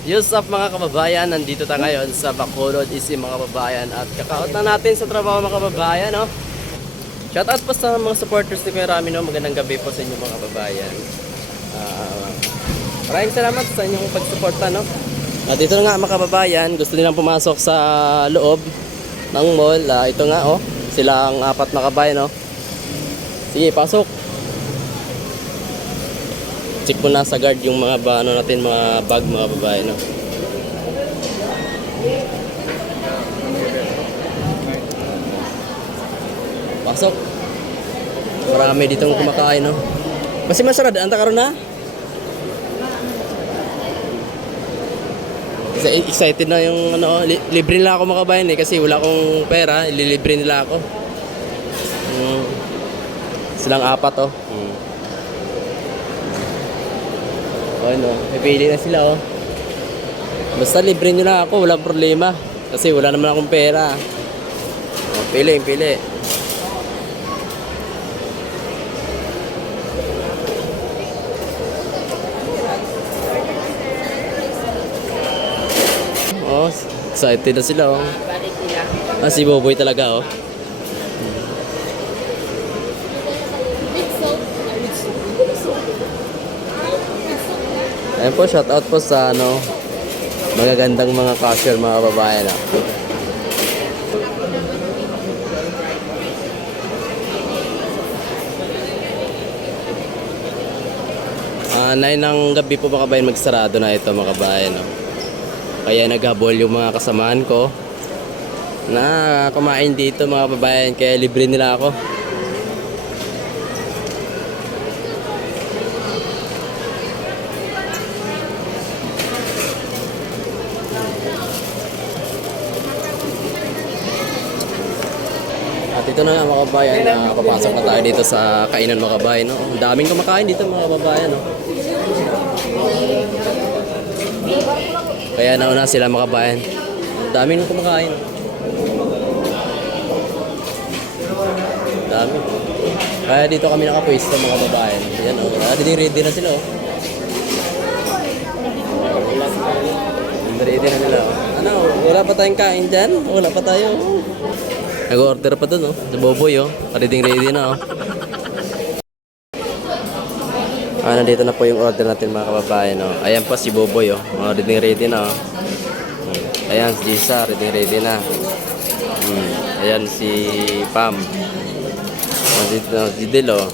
What's up mga kababayan? Nandito tayo ngayon sa Bacolod Isi mga kababayan at kakaot na natin sa trabaho mga kababayan no? Shoutout po sa mga supporters ni Kuya Rami no? Magandang gabi po sa inyo mga kababayan Ah, Maraming salamat sa inyong pagsuporta no? At dito na nga mga kababayan Gusto nilang pumasok sa loob ng mall Ah, Ito nga oh Silang apat na kabayan no? Sige pasok check ko na sa guard yung mga ba, ano natin, mga bag, mga babae, no? Pasok. Marami ditong kumakain, no? Masih masarap, anta karon na? Ex- Excited na yung ano, li- libre nila ako makabayan eh kasi wala akong pera, ililibre nila ako. Mm. Silang apat oh. Mm. Oh, no. May pili na sila, oh. Basta libre nyo na ako, walang problema. Kasi wala naman akong pera. Oh, pili, pili. Oh, excited na sila, oh. Ah, si Boboy talaga, oh. Ayan po, shout out po sa ano, magagandang mga cashier mga babae na. Ah, nine ng gabi po mga kabayan magsarado na ito mga kabayan. No? Kaya naghabol yung mga kasamaan ko na kumain dito mga kabayan kaya libre nila ako. At ito na nga mga kabayan, na papasok na tayo dito sa kainan mga kabayan. No? Ang daming kumakain dito mga kabayan. No? Kaya nauna sila mga kabayan. Ang daming kumakain. Dami. Kaya dito kami nakapwesto mga kababayan. Yan o. Oh. Ready, ready na sila oh. Ready na nila oh. Ano, wala pa tayong kain dyan? Wala pa tayo. Nag-order pa dun, oh. Sa Boboy, oh. Ready ready na, oh. Ah, nandito na po yung order natin mga kababayan, oh. Ayan pa si Boboy, oh. Mga ready na, oh. Ayan, si Lisa, ready ready na. Hmm. Ayan si Pam. Ah, Si, si Del, oh.